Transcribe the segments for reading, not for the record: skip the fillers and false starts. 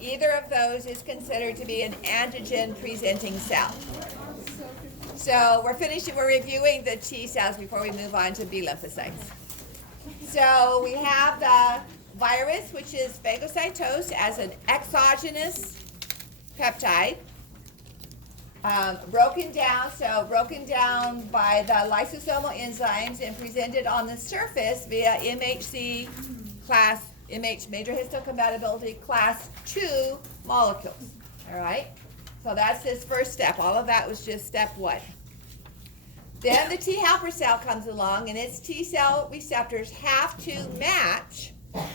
Either of those is considered to be an antigen-presenting cell. So we're reviewing the T cells before we move on to B lymphocytes. So we have the virus, which is phagocytosed as an exogenous peptide, broken down by the lysosomal enzymes and presented on the surface via MHC class, MH, major histocompatibility class 2 molecules. All right, so that's this first step. All of that was just step 1. Then the T helper cell comes along, and its T cell receptors have to match.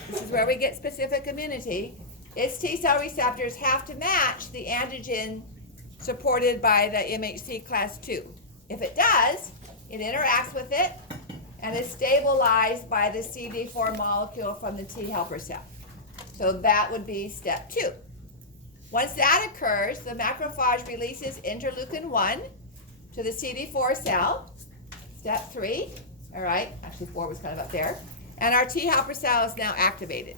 This is where we get specific immunity. Its T cell receptors have to match the antigen supported by the MHC class 2. If it does, it interacts with it and is stabilized by the CD4 molecule from the T helper cell. So that would be step 2. Once that occurs, the macrophage releases interleukin 1 to the CD4 cell. Step 3, all right, actually 4 was kind of up there. And our T helper cell is now activated.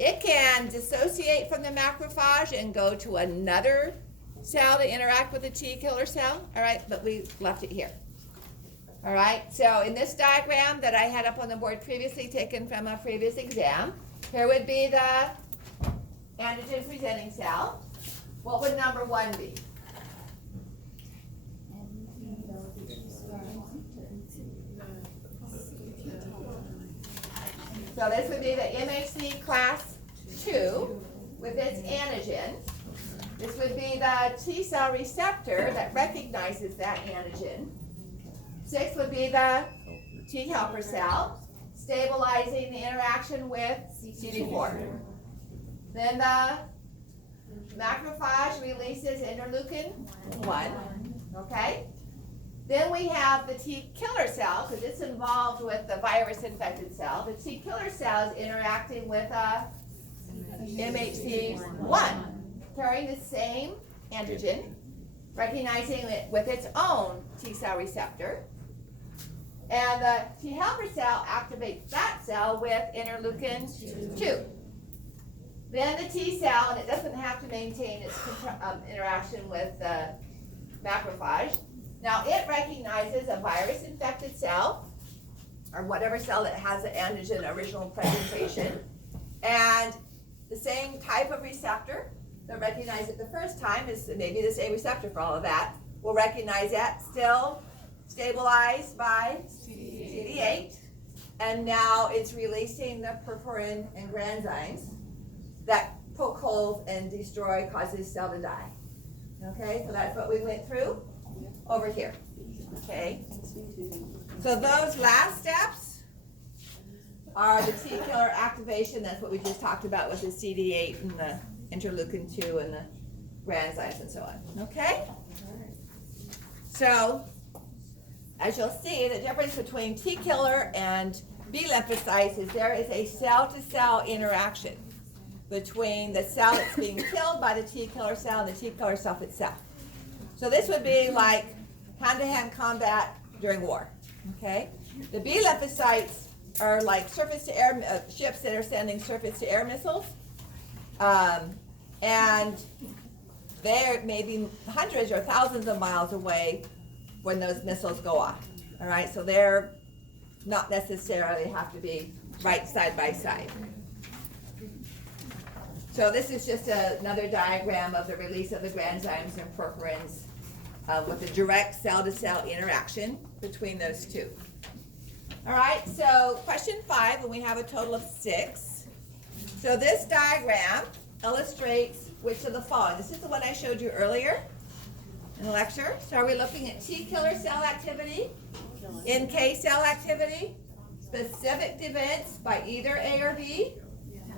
It can dissociate from the macrophage and go to another cell to interact with the T killer cell, all right, but we left it here. All right, so in this diagram that I had up on the board previously, taken from a previous exam, here would be the antigen presenting cell. What would number 1 be? So this would be the MHC class 2 with its antigen. This would be the T cell receptor that recognizes that antigen. 6 would be the T helper cell, stabilizing the interaction with CD4. Then the macrophage releases interleukin 1, okay? Then we have the T killer cell, because it's involved with the virus infected cell. The T killer cell is interacting with a MHC1, carrying the same antigen, recognizing it with its own T cell receptor. And the T helper cell activates that cell with interleukin 2. Then the T cell, and it doesn't have to maintain its interaction with the macrophage. Now it recognizes a virus-infected cell, or whatever cell that has the antigen original presentation, and the same type of receptor that recognized it the first time is maybe the same receptor for all of that. We'll recognize that, still stabilized by CD8, and now it's releasing the perforin and granzymes that poke holes and destroy, causes cell to die. Okay, so that's what we went through over here. Okay, so those last steps are the T killer activation. That's what we just talked about with the CD8 and the interleukin 2 and the granzymes and so on. Okay, so as you'll see, the difference between T killer and B lymphocytes is there is a cell-to-cell interaction between the cell that's being killed by the T killer cell and the T killer cell itself. So this would be like hand-to-hand combat during war, okay? The B lymphocytes are like surface-to-air ships that are sending surface-to-air missiles, and they're maybe hundreds or thousands of miles away when those missiles go off, all right? So they're not necessarily have to be right side by side. So this is just another diagram of the release of the granzymes and perforins with a direct cell-to-cell interaction between those two. All right, so question 5, and we have a total of 6. So this diagram illustrates which of the following. This is the one I showed you earlier in the lecture. So are we looking at T killer cell activity, NK cell activity, specific events by either A or B,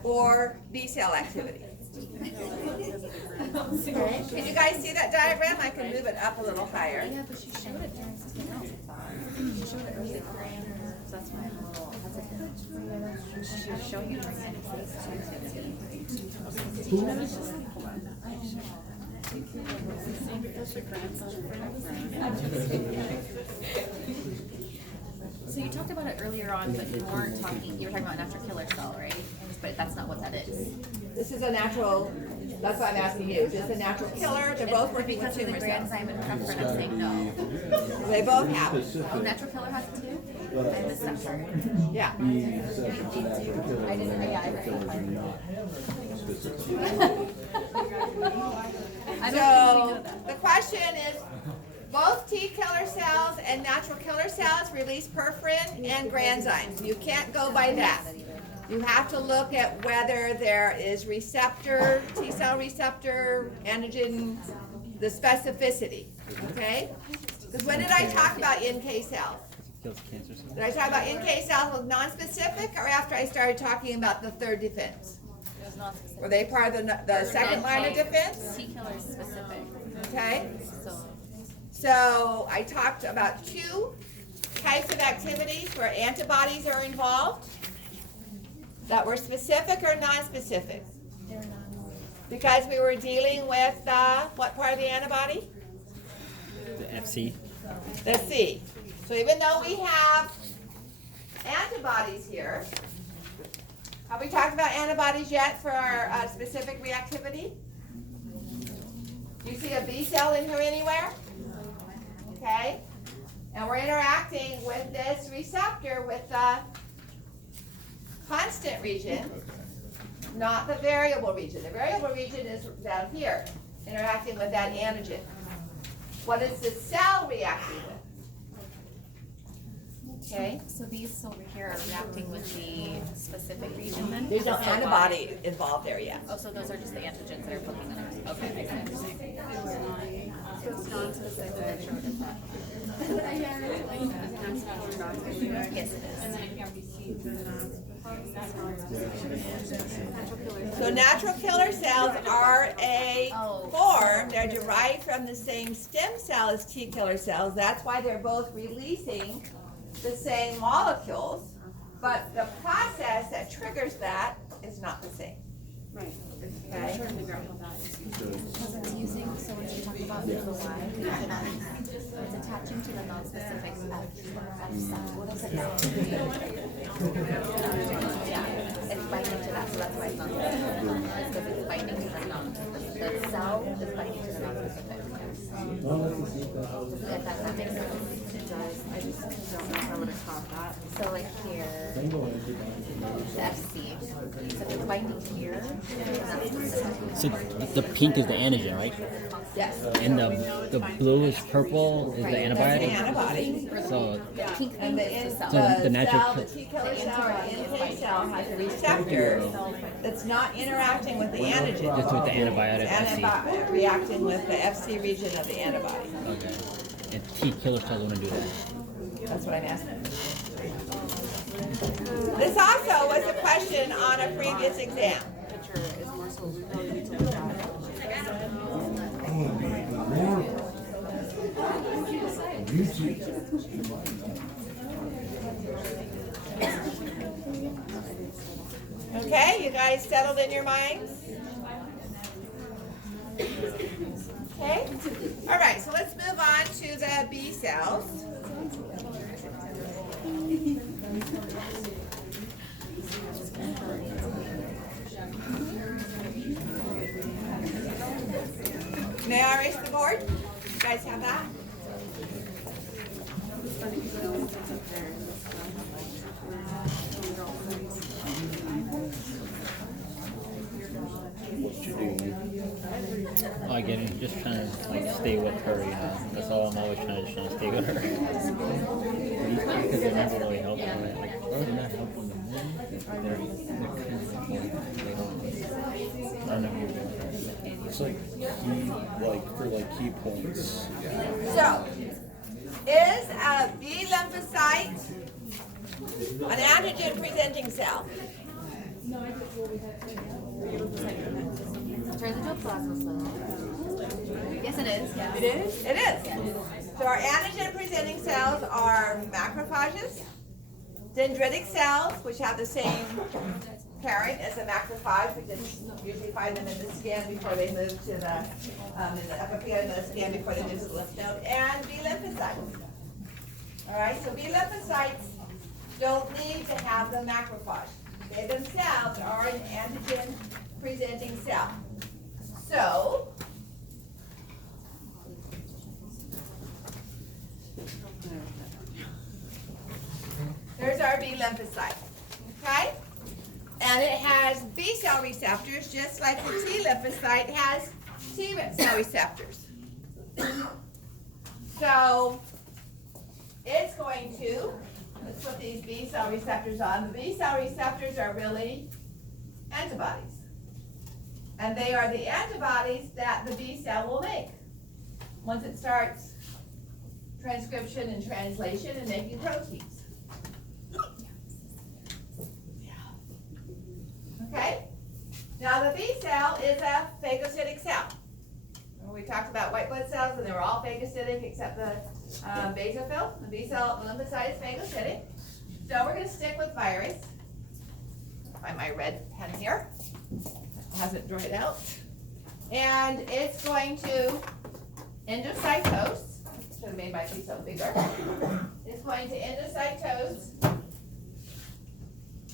or B cell activity? Okay. Can you guys see that diagram? I can move it up a little higher. Yeah, but she showed it during something else. She showed it earlier. So that's why I'm a little hesitant. She was showing it during So you talked about it earlier on, but you were talking about natural killer cell, right? But that's not what that is. This is a natural, that's why I'm asking you. Is this a natural killer? They're both working with Because of the tumor cells. granzyme and preference, I'm saying no. They both have it. Oh, natural killer has it too? I missed that part. Yeah. I didn't, yeah, I heard that. So the question is, both T killer cells and natural killer cells release perforin and granzymes. You can't go by that. You have to look at whether there is receptor, T cell receptor, antigen, the specificity, okay? Because when did I talk about NK cells? Did I talk about NK cells with non-specific, or after I started talking about the third defense? It was non-specific. Were they part of the second line of defense? T killer is specific. Okay, So, so I talked about two types of activities where antibodies are involved that were specific or non-specific. Because we were dealing with what part of the antibody? The FC. The C. So even though we have antibodies here, have we talked about antibodies yet for our specific reactivity? Do you see a B cell in here anywhere? Okay. And we're interacting with this receptor with the constant region, not the variable region. The variable region is down here, interacting with that antigen. What is the cell reacting with? Okay. so these over here are reacting with the specific region then? There's no So why- antibody involved there yet. Oh, so those are just the antigens that are poking them. Okay, I see what you're saying. So it's non-specific. Yes, it is. So natural killer cells are a Oh. form. They're derived from the same stem cell as T killer cells. That's why they're both releasing the same molecules, but the process that triggers that is not the same. Right. Okay? Because it's using, so when you talk about the Y, it's attaching to the non-specific F side. What is it called? Yeah, it's binding to that, so that's why it's non-specific. It's because it's binding to the the cell is binding to the non-specific. If that makes sense. It does. I just don't know if I would have caught that. So like here, the FC, so if it's binding here, then that's specific. So the pink is the antigen, right? Yes. And the bluish purple is the That's the antibody. antibody. So The pink And thing the, is the So cell. the natural cell, the T killer cell or NK cell has a receptor that's not interacting with the antigen. just with the antibiotic It's FC. reacting with the FC region of the antibody. Okay. And T killer cells want to do that. That's what I'm asking. This also was a question on a previous exam. Picture is more so we really need to look at it. Okay, you guys settled in your minds? Okay, all right, so let's move on to the B cells. May I erase the board? You guys have that? Oh, I get it. Just trying to like stay with her, you know. That's all I'm always trying to stay with her. Because they're never really helpful. Right? Like, they're not helpful in the morning. They're I don't know. It's like key points. Yeah. So, is a B lymphocyte an antigen presenting cell? Turns into a plasma cell. Yes, it is. Yeah. It is? It is. So our antigen presenting cells are macrophages, dendritic cells, which have the same parent as a macrophage. We just usually find them in the skin before they move to the, in the epithelium of the skin before they move to the lymph node, and B lymphocytes. All right, so B lymphocytes don't need to have the macrophage. They themselves are an antigen presenting cell. So, there's our B lymphocyte, okay? And it has B cell receptors, just like the T lymphocyte has T cell receptors. So, it's going to, let's put these B cell receptors on. The B cell receptors are really antibodies. And they are the antibodies that the B cell will make once it starts transcription and translation and making proteins. Okay? Now the B cell is a phagocytic cell. We talked about white blood cells and they were all phagocytic except the basophil. The B cell lymphocyte is phagocytic. So we're going to stick with virus. Find my red pen here. It hasn't dried out. And it's going to endocytose. Should have made my B cell bigger. It's going to endocytose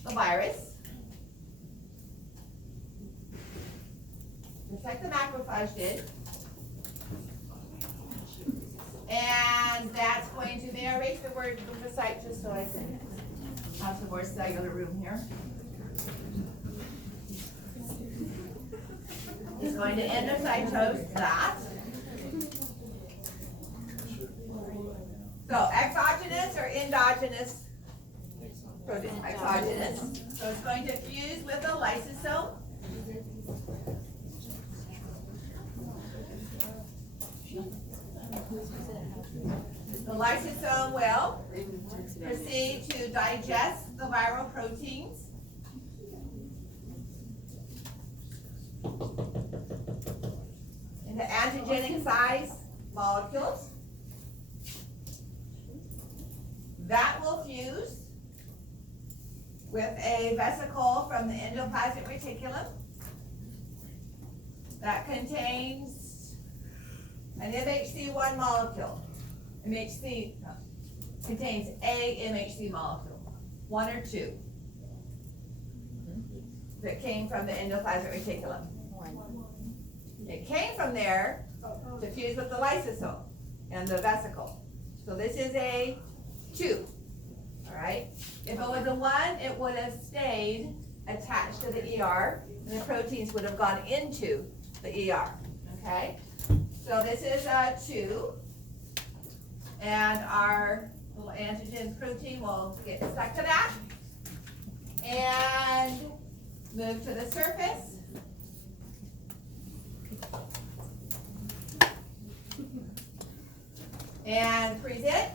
the virus. Just like the macrophage did. And that's going to, may I erase the word lymphocyte just so I can have some more cellular room here. It's going to endocytose that. So exogenous or endogenous protein? Exogenous. So it's going to fuse with a lysosome. The lysosome will proceed to digest the viral proteins. Into antigenic size molecules. That will fuse with a vesicle from the endoplasmic reticulum that contains an MHC1 molecule. MHC contains a MHC molecule, one or two, that came from the endoplasmic reticulum. It came from there to fuse with the lysosome and the vesicle. So this is a 2, all right? If it was a 1, it would have stayed attached to the ER, and the proteins would have gone into the ER, okay? So this is a 2, and our little antigen protein will get stuck to that, and move to the surface. And present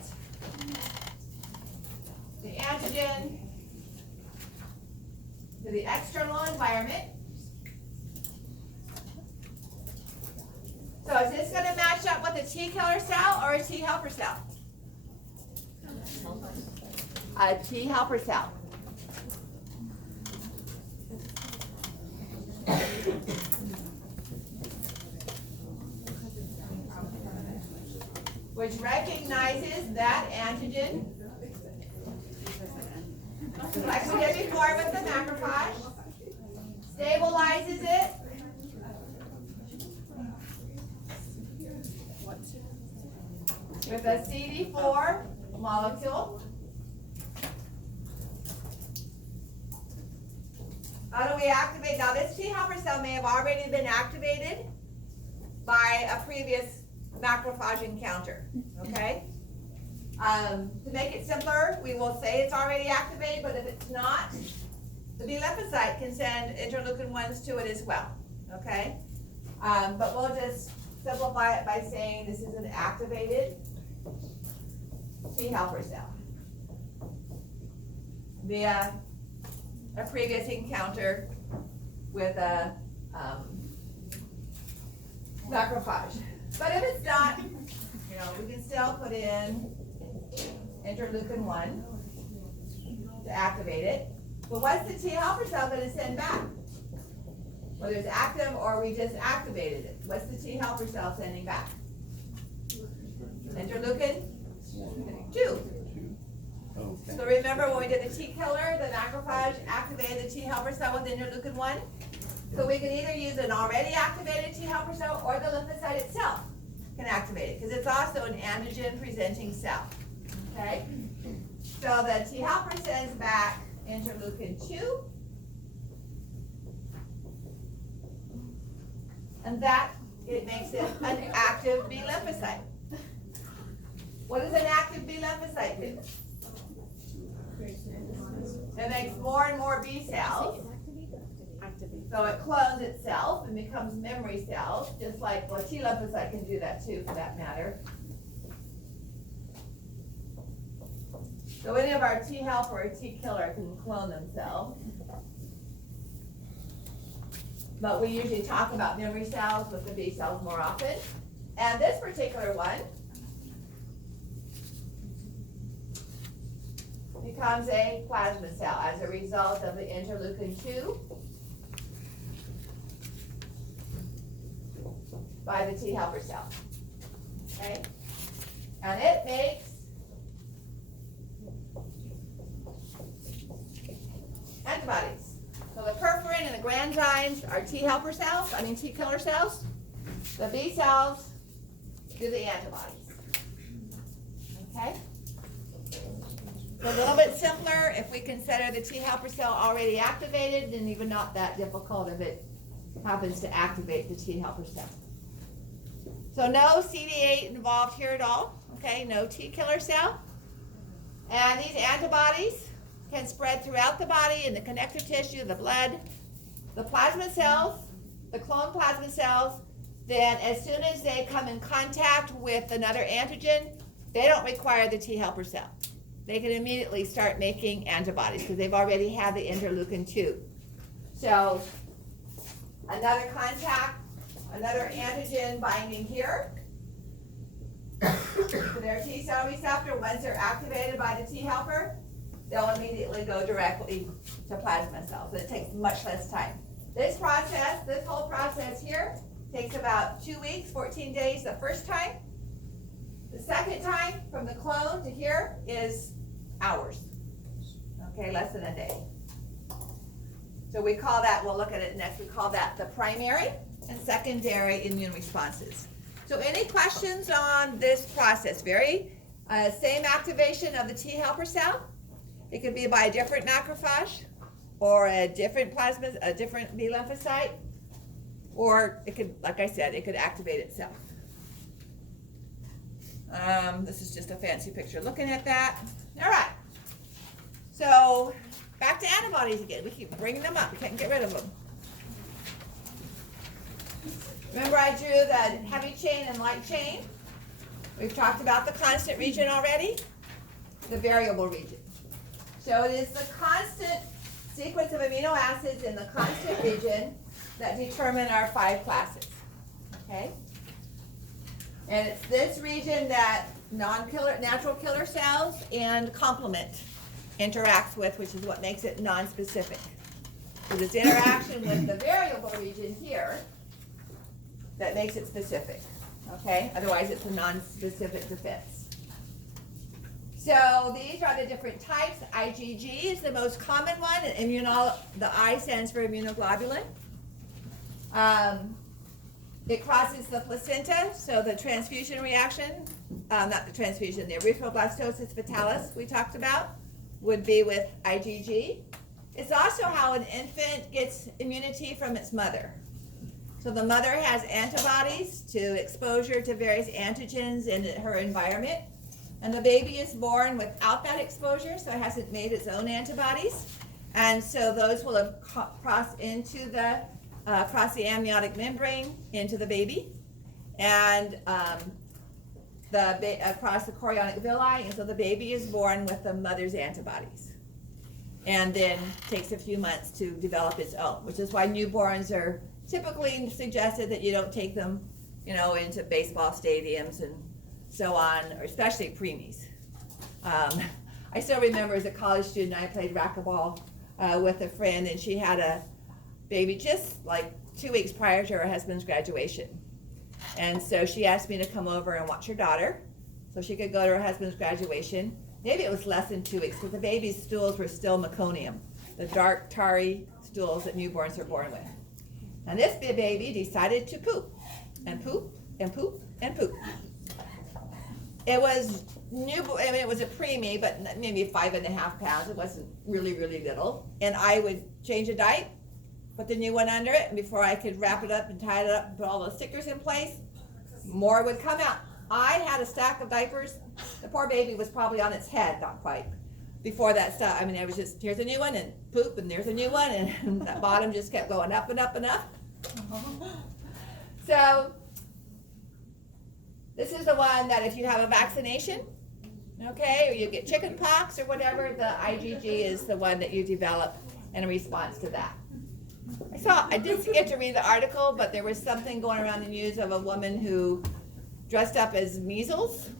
the antigen to the external environment. So is this going to match up with a T killer cell or a T helper cell? A T helper cell. Which recognizes that antigen, like we did before with the macrophage, stabilizes it, with a CD4 molecule. How do we activate? Now this T helper cell may have already been activated by a previous macrophage encounter, okay? To make it simpler, we will say it's already activated, but if it's not, the B lymphocyte can send interleukin-1s to it as well, okay? But we'll just simplify it by saying this is an activated T helper cell via a previous encounter with a macrophage. But if it's not, we can still put in interleukin-1 to activate it. But what's the T helper cell going to send back? Whether it's active or we just activated it. What's the T helper cell sending back? Interleukin-2. Okay. So remember when we did the T killer, the macrophage activated the T helper cell with interleukin-1? So we can either use an already activated T helper cell or the lymphocyte itself can activate it because it's also an antigen presenting cell. Okay? So the T helper sends back interleukin 2. And that, it makes it an active B lymphocyte. What does an active B lymphocyte do? It makes more and more B cells. So it clones itself and becomes memory cells, just like, well, T lymphocyte can do that too, for that matter. So any of our T helper or T killer can clone themselves. But we usually talk about memory cells with the B cells more often. And this particular one becomes a plasma cell as a result of the interleukin 2 by the T helper cell. Okay? And it makes antibodies. So the perforin and the granzymes are T helper cells, T killer cells. The B cells do the antibodies. Okay? So a little bit simpler if we consider the T helper cell already activated, and even not that difficult if it happens to activate the T helper cell. So no CD8 involved here at all, okay? No T killer cell. And these antibodies can spread throughout the body in the connective tissue, the blood, the plasma cells, the clone plasma cells. Then as soon as they come in contact with another antigen, they don't require the T helper cell. They can immediately start making antibodies because they've already had the interleukin 2. So another contact, another antigen binding here to their T cell receptor. Once they're activated by the T helper, they'll immediately go directly to plasma cells. It takes much less time. This process, this whole process here, takes about 2 weeks, 14 days the first time. The second time from the clone to here is hours. Okay, less than a day. So we call that, we'll look at it next, we call that the primary and secondary immune responses. So any questions on this process? Same activation of the T helper cell. It could be by a different macrophage or a different plasma, a different B lymphocyte, or it could, like I said, it could activate itself. This is just a fancy picture looking at that. All right. So back to antibodies again. We keep bringing them up. We can't get rid of them. Remember I drew the heavy chain and light chain? We've talked about the constant region already, the variable region. So it is the constant sequence of amino acids in the constant region that determine our 5 classes. Okay? And it's this region that natural killer cells and complement interacts with, which is what makes it non-specific. So this interaction with the variable region here that makes it specific. Okay? Otherwise it's a non-specific defense. So these are the different types. IgG is the most common one. The I stands for immunoglobulin. It crosses the placenta, so the transfusion reaction, not the transfusion, the erythroblastosis fetalis we talked about would be with IgG. It's also how an infant gets immunity from its mother. So the mother has antibodies to exposure to various antigens in her environment, and the baby is born without that exposure, so it hasn't made its own antibodies. And so those will have crossed into the across the amniotic membrane into the baby, and across the chorionic villi, and so the baby is born with the mother's antibodies, and then takes a few months to develop its own, which is why newborns are typically suggested that you don't take them, into baseball stadiums and so on, or especially preemies. I still remember as a college student, I played racquetball with a friend, and she had a baby just like 2 weeks prior to her husband's graduation. And so she asked me to come over and watch her daughter so she could go to her husband's graduation. Maybe it was less than 2 weeks because the baby's stools were still meconium, the dark tarry stools that newborns are born with. And this baby decided to poop, and poop, and poop, and poop. It was new, I mean, it was a preemie, but maybe 5.5 pounds. It wasn't really, really little. And I would change the diaper, put the new one under it, and before I could wrap it up and tie it up and put all the stickers in place, more would come out. I had a stack of diapers. The poor baby was probably on its head, not quite. Before that stuff, I mean, it was just, here's a new one, and poop, and there's a new one, and that bottom just kept going up and up and up. So, this is the one that if you have a vaccination, okay, or you get chicken pox or whatever, the IgG is the one that you develop in response to that. I didn't get to read the article, but there was something going around the news of a woman who dressed up as measles.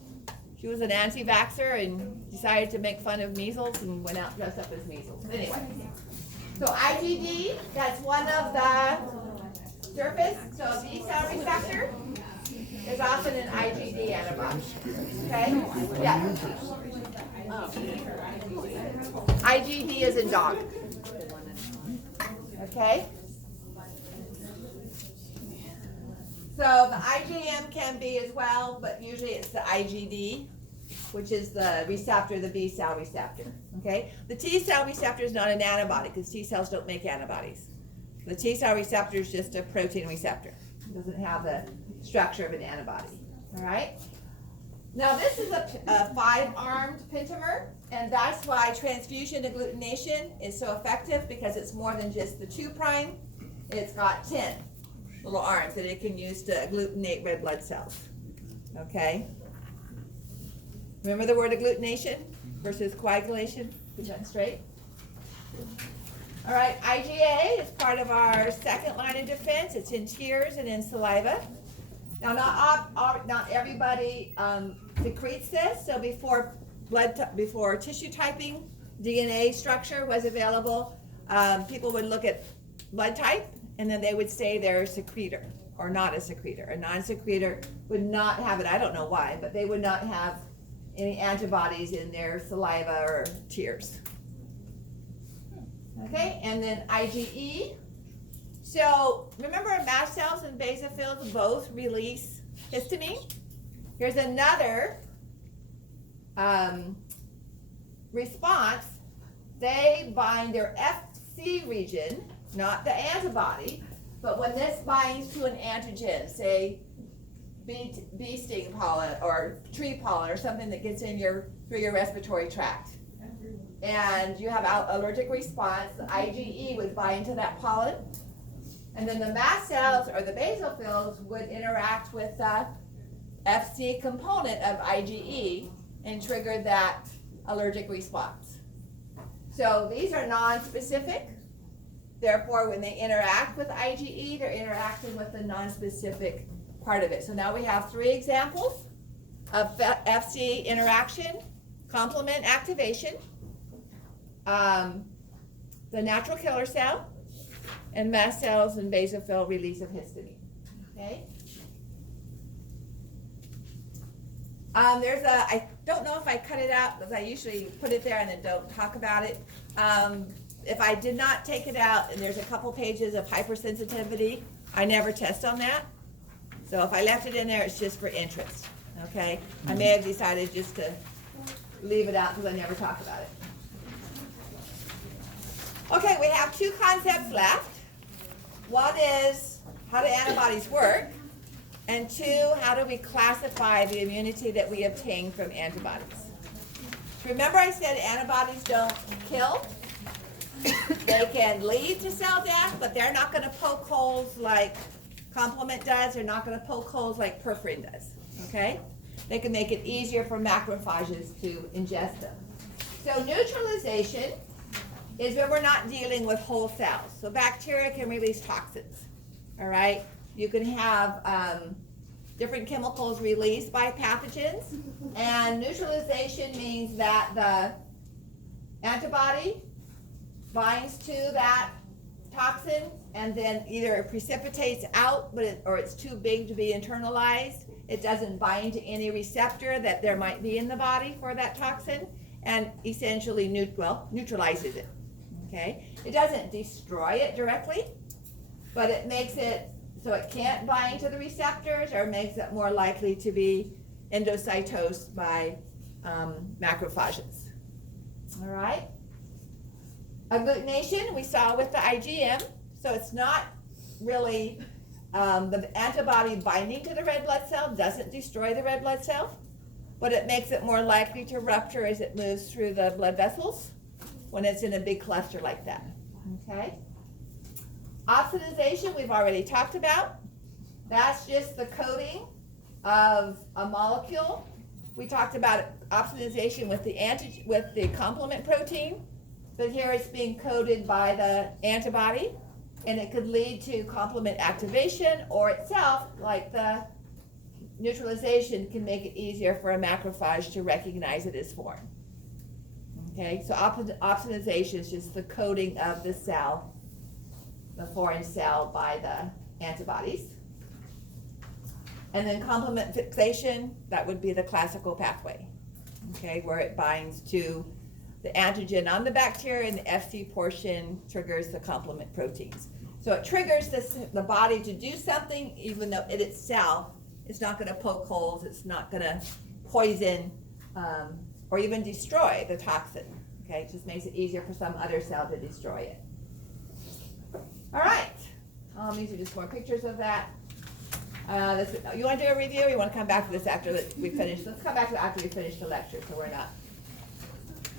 She was an anti-vaxxer and decided to make fun of measles and went out dressed up as measles. Anyway, so IgD, that's one of the surface, so a B cell receptor is often an IgD antibody. Okay? Yeah. IgD is in dog. Okay? So the IgM can be as well, but usually it's the IgD, which is the receptor, the B cell receptor. Okay? The T cell receptor is not an antibody because T cells don't make antibodies. The T cell receptor is just a protein receptor. It doesn't have the structure of an antibody. All right? Now this is a 5-armed pentamer, and that's why transfusion agglutination is so effective, because it's more than just the 2'. It's got 10 little arms that it can use to agglutinate red blood cells. Okay? Remember the word agglutination versus coagulation? Is that straight? All right, IgA is part of our second line of defense. It's in tears and in saliva. Now, not everybody secretes this. So before tissue typing, DNA structure was available, people would look at blood type, and then they would say they're a secretor or not a secretor. A non-secretor would not have it. I don't know why, but they would not have any antibodies in their saliva or tears. Okay, and then IgE. So remember, mast cells and basophils both release histamine. Here's another response. They bind their Fc region, not the antibody, but when this binds to an antigen, say bee sting pollen or tree pollen or something that gets in through your respiratory tract, and you have allergic response, the IgE would bind to that pollen, and then the mast cells or the basophils would interact with the Fc component of IgE and trigger that allergic response. So these are non-specific. Therefore, when they interact with IgE, they're interacting with the non-specific part of it. So now we have 3 examples of Fc interaction: complement activation, the natural killer cell, and mast cells and basophil release of histamine. Okay. I don't know if I cut it out because I usually put it there and then don't talk about it. If I did not take it out, and there's a couple pages of hypersensitivity, I never test on that. So if I left it in there, it's just for interest. Okay. I may have decided just to leave it out because I never talk about it. Okay, we have 2 concepts left. One is, how do antibodies work? And 2, how do we classify the immunity that we obtain from antibodies? Remember I said antibodies don't kill? They can lead to cell death, but they're not going to poke holes like complement does. They're not going to poke holes like perforin does. Okay? They can make it easier for macrophages to ingest them. So neutralization is when we're not dealing with whole cells. So bacteria can release toxins. All right? You can have different chemicals released by pathogens, and neutralization means that the antibody binds to that toxin, and then either it precipitates out, or it's too big to be internalized. It doesn't bind to any receptor that there might be in the body for that toxin, and essentially neutralizes it. Okay? It doesn't destroy it directly, but it makes it so it can't bind to the receptors, or makes it more likely to be endocytosed by macrophages. All right. Agglutination we saw with the IgM, so it's not really the antibody binding to the red blood cell doesn't destroy the red blood cell, but it makes it more likely to rupture as it moves through the blood vessels when it's in a big cluster like that. Okay. Oxidization we've already talked about. That's just the coating of a molecule. We talked about oxidization with the complement protein, but here it's being coated by the antibody, and it could lead to complement activation, or itself, like the neutralization, can make it easier for a macrophage to recognize it as foreign. Okay, so oxidization is just the coating of the cell, the foreign cell, by the antibodies. And then complement fixation, that would be the classical pathway, okay, where it binds to the antigen on the bacteria, and the Fc portion triggers the complement proteins. So it triggers the body to do something, even though it itself is not going to poke holes, it's not going to poison or even destroy the toxin. Okay, it just makes it easier for some other cell to destroy it. All right, these are just more pictures of that. You want to do a review, or you want to come back to this after we finish? Let's come back to it after we finish the lecture, so we're not.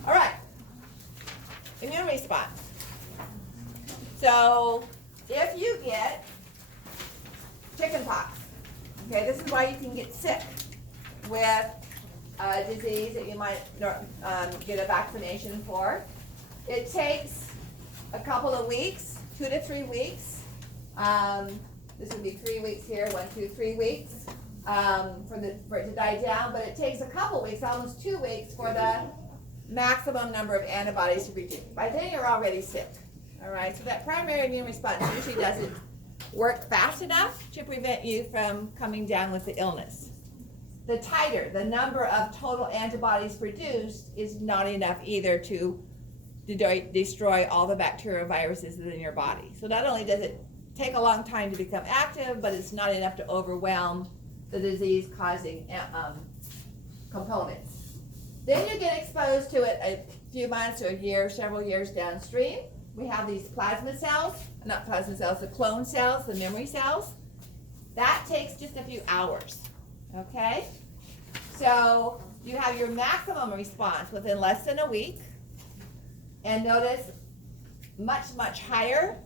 All right, immune response. So if you get chickenpox, okay, this is why you can get sick with a disease that you might get a vaccination for. It takes a couple of weeks, 2 to 3 weeks. This would be 3 weeks here, 1, 2, 3 weeks for it to die down, but it takes a couple weeks, almost 2 weeks, for the maximum number of antibodies to reduce. By then you're already sick. All right, so that primary immune response usually doesn't work fast enough to prevent you from coming down with the illness. The titer, the number of total antibodies produced, is not enough either to destroy all the bacteria viruses within your body. So not only does it take a long time to become active, but it's not enough to overwhelm the disease-causing components. Then you get exposed to it a few months to a year, several years downstream. We have these plasma cells, not plasma cells, the clone cells, the memory cells. That takes just a few hours, okay? So you have your maximum response within less than a week. And notice much, much higher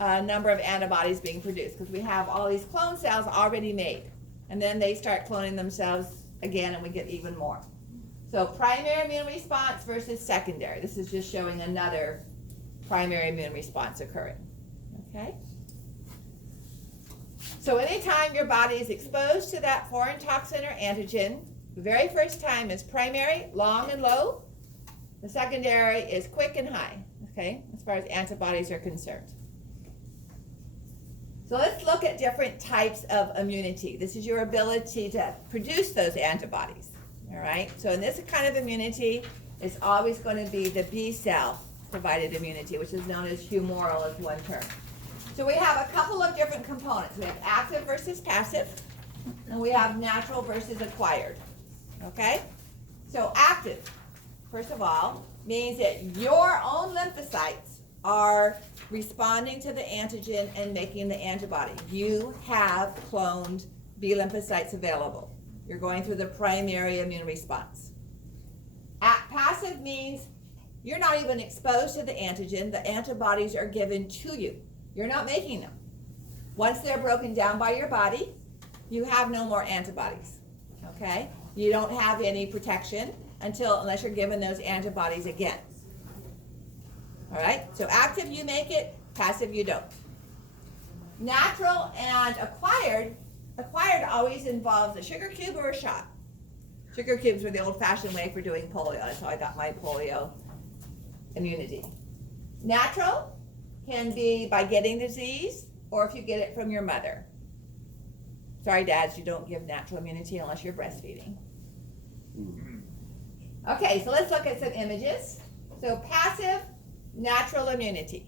number of antibodies being produced, because we have all these clone cells already made. And then they start cloning themselves again, and we get even more. So primary immune response versus secondary. This is just showing another primary immune response occurring, okay? So anytime your body is exposed to that foreign toxin or antigen, the very first time is primary, long and low. The secondary is quick and high, okay, as far as antibodies are concerned. So let's look at different types of immunity. This is your ability to produce those antibodies, all right? So in this kind of immunity, it's always going to be the B cell provided immunity, which is known as humoral as one term. So we have a couple of different components. We have active versus passive, and we have natural versus acquired, okay? So active, first of all, means that your own lymphocytes are responding to the antigen and making the antibody. You have cloned B lymphocytes available. You're going through the primary immune response. Passive means you're not even exposed to the antigen. The antibodies are given to you. You're not making them. Once they're broken down by your body, you have no more antibodies, okay? You don't have any protection unless you're given those antibodies again. All right, so active, you make it, passive, you don't. Natural and acquired always involves a sugar cube or a shot. Sugar cubes were the old-fashioned way for doing polio. That's how I got my polio immunity. Natural can be by getting disease, or if you get it from your mother. Sorry, dads, you don't give natural immunity unless you're breastfeeding. Okay, so let's look at some images. So passive, natural immunity.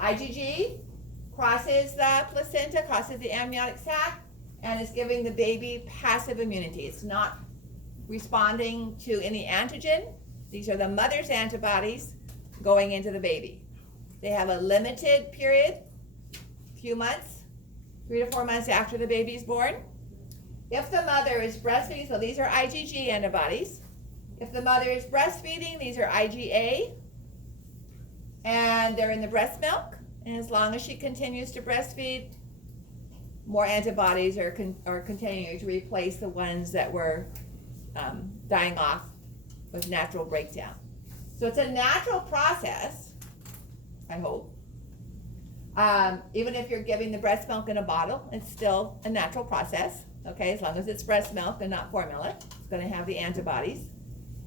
IgG crosses the placenta, crosses the amniotic sac, and is giving the baby passive immunity. It's not responding to any antigen. These are the mother's antibodies going into the baby. They have a limited period, few months, 3 to 4 months after the baby is born. If the mother is breastfeeding, so these are IgG antibodies. If the mother is breastfeeding, these are IgA, and they're in the breast milk. And as long as she continues to breastfeed, more antibodies are continuing to replace the ones that were dying off with natural breakdown. So it's a natural process, I hope. Even if you're giving the breast milk in a bottle, it's still a natural process, okay? As long as it's breast milk and not formula, it's gonna have the antibodies.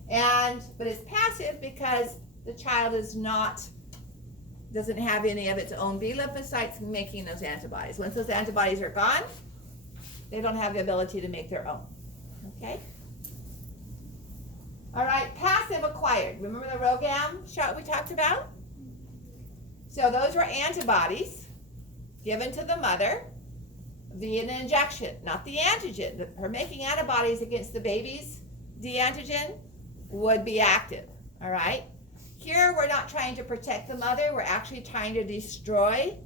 But it's passive because the child doesn't have any of its own B lymphocytes making those antibodies. Once those antibodies are gone, they don't have the ability to make their own, okay? All right, passive acquired. Remember the RhoGAM shot we talked about? So those were antibodies given to the mother via an injection, not the antigen. Her making antibodies against the baby's D antigen would be active, all right? Here, we're not trying to protect the mother. We're actually trying to destroy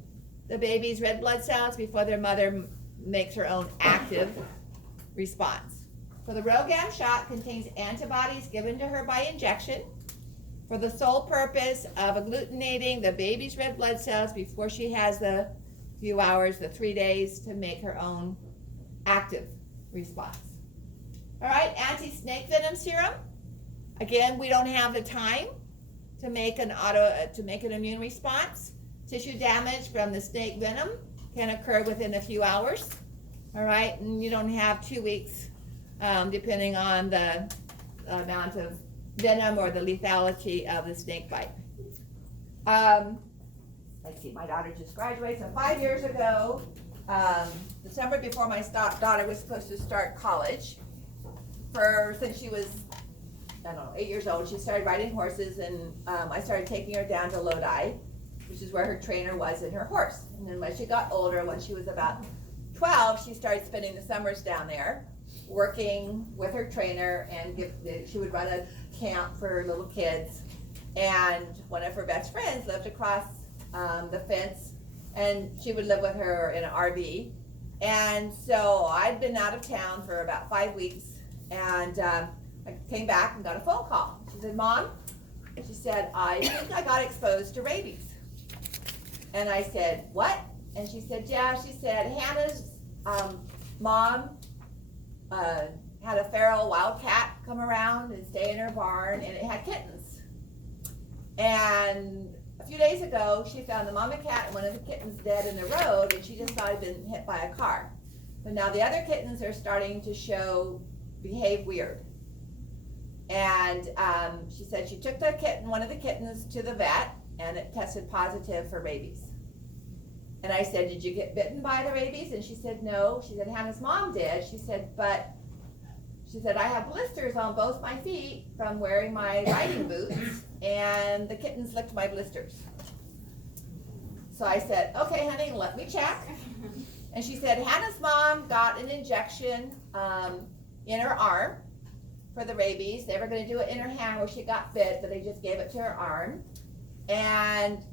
the baby's red blood cells before their mother makes her own active response. So the RhoGAM shot contains antibodies given to her by injection for the sole purpose of agglutinating the baby's red blood cells before she has the few hours, the 3 days, to make her own active response. All right, anti-snake venom serum. Again, we don't have the time to make an immune response. Tissue damage from the snake venom can occur within a few hours. All right, and you don't have 2 weeks, depending on the amount of venom or the lethality of the snake bite. Let's see, my daughter just graduated, so 5 years ago, the summer before my daughter was supposed to start college, since she was, I don't know, 8 years old, she started riding horses, and I started taking her down to Lodi, which is where her trainer was and her horse. And then when she got older, when she was about 12, she started spending the summers down there, working with her trainer, and she would run a camp for little kids. And one of her best friends lived across the fence, and she would live with her in an RV. And so I'd been out of town for about 5 weeks, and I came back and got a phone call. She said, "Mom," she said, "I think I got exposed to rabies." And I said, "What?" And she said, "Yeah," she said, "Hannah's mom had a feral wildcat come around and stay in her barn, and it had kittens. And a few days ago, she found the mama cat and one of the kittens dead in the road, and she just thought it'd been hit by a car. But now the other kittens are starting to behave weird." And she said she took one of the kittens to the vet, and it tested positive for rabies. And I said, "Did you get bitten by the rabies?" And she said, "No." She said, "Hannah's mom did." She said, "But," she said, "I have blisters on both my feet from wearing my riding boots, and the kittens licked my blisters." So I said, "Okay, honey, let me check." And she said, "Hannah's mom got an injection in her arm for the rabies. They were going to do it in her hand where she got bit, but they just gave it to her arm. And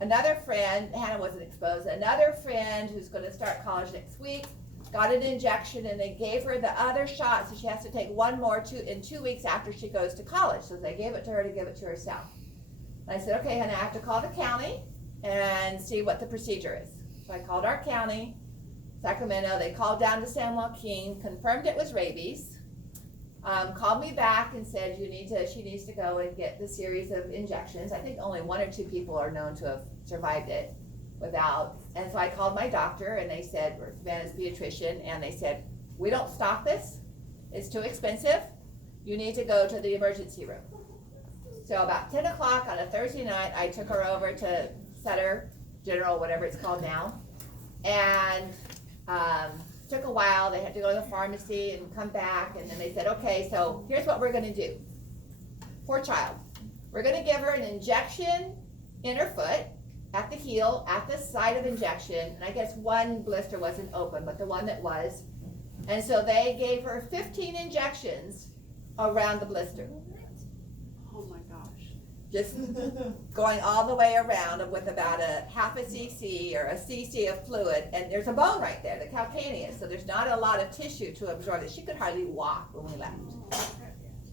another friend," Hannah wasn't exposed, "another friend who's going to start college next week got an injection, and they gave her the other shot, so she has to take one more in 2 weeks after she goes to college. So they gave it to her to give it to herself." And I said, "Okay, honey, I have to call the county and see what the procedure is." So I called our county, Sacramento. They called down to San Joaquin, confirmed it was rabies, called me back and said she needs to go and get the series of injections. I think only 1 or 2 people are known to have survived it without. And so I called my doctor, and they said, or Savannah's pediatrician, and they said, "We don't stock this. It's too expensive. You need to go to the emergency room." So about 10 o'clock on a Thursday night, I took her over to Sutter General, whatever it's called now, and took a while. They had to go to the pharmacy and come back, and then they said, "Okay, so here's what we're going to do. Poor child. We're going to give her an injection in her foot at the heel, at the site of injection, and I guess one blister wasn't open, but the one that was. And so they gave her 15 injections around the blister, Oh my gosh. just going all the way around with about a half a cc or a cc of fluid. And there's a bone right there, the calcaneus, so there's not a lot of tissue to absorb it. She could hardly walk when we left.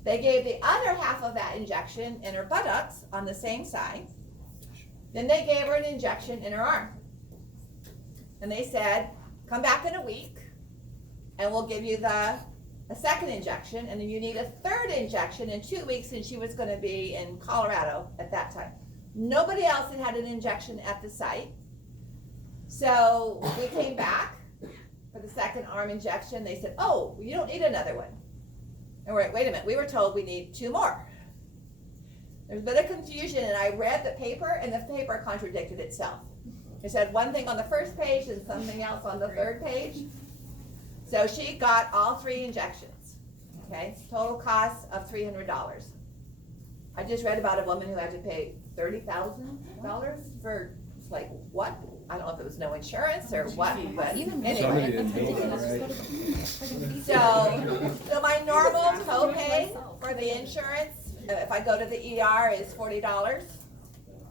They gave the other half of that injection in her buttocks on the same side. Then they gave her an injection in her arm. And they said, come back in a week and we'll give you a second injection, and then you need a third injection in 2 weeks, and she was gonna be in Colorado at that time. Nobody else had had an injection at the site. So we came back for the second arm injection. They said, oh, you don't need another one. And we're like, wait a minute, we were told we need 2 more. There's a bit of confusion, and I read the paper, and the paper contradicted itself. It said one thing on the first page and something else on the third page. So she got all 3 injections, okay? Total cost of $300. I just read about a woman who had to pay $30,000 for, like, what? I don't know if it was no insurance or what, but Somebody anyway. didn't pay for it, right? So my normal copay for the insurance, if I go to the ER, is $40.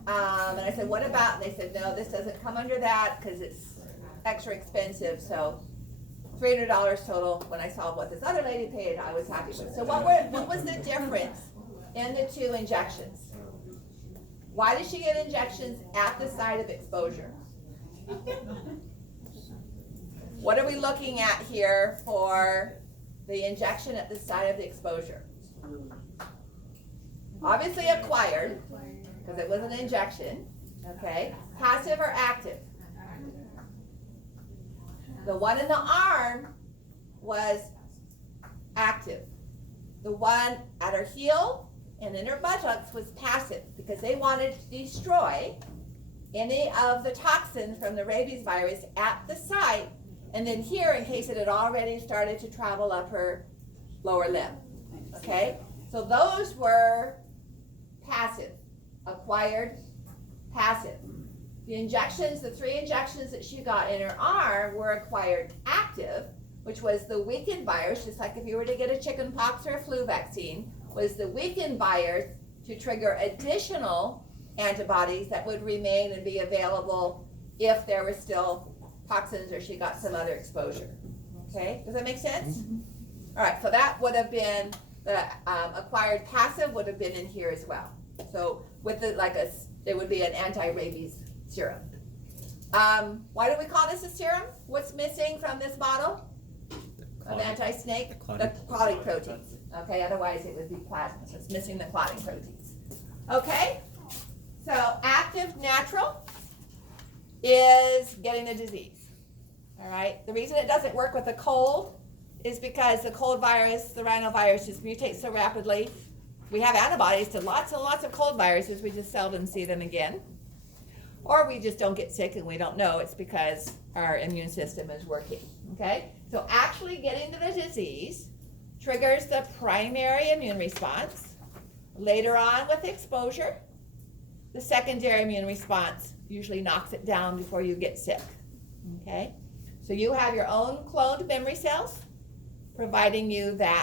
And I said, what about, and they said, no, this doesn't come under that because it's extra expensive, so $300 total. When I saw what this other lady paid, I was happy with. So what was the difference in the 2 injections? Why did she get injections at the site of exposure? What are we looking at here for the injection at the site of the exposure? Obviously acquired, because it was an injection, okay? Passive or active? The one in the arm was active. The one at her heel and in her buttocks was passive, because they wanted to destroy any of the toxins from the rabies virus at the site, and then here in case it had already started to travel up her lower limb, okay? So those were passive, acquired, passive. The injections, the 3 injections that she got in her arm were acquired active, which was the weakened virus, just like if you were to get a chicken pox or a flu vaccine, was the weakened virus to trigger additional antibodies that would remain and be available if there were still toxins or she got some other exposure. Okay, does that make sense? All right, so that would have been, the acquired passive would have been in here as well. So with the, there would be an anti-rabies serum. Why do we call this a serum? What's missing from this bottle of anti-snake? The clotting proteins. Okay, otherwise it would be plasma. So it's missing the clotting proteins. Okay, so active natural is getting the disease. All right, the reason it doesn't work with the cold is because the cold virus, the rhinovirus, just mutates so rapidly. We have antibodies to lots and lots of cold viruses, we just seldom see them again. Or we just don't get sick and we don't know it's because our immune system is working, okay? So actually getting to the disease triggers the primary immune response. Later on with exposure, the secondary immune response usually knocks it down before you get sick, okay? So you have your own cloned memory cells providing you that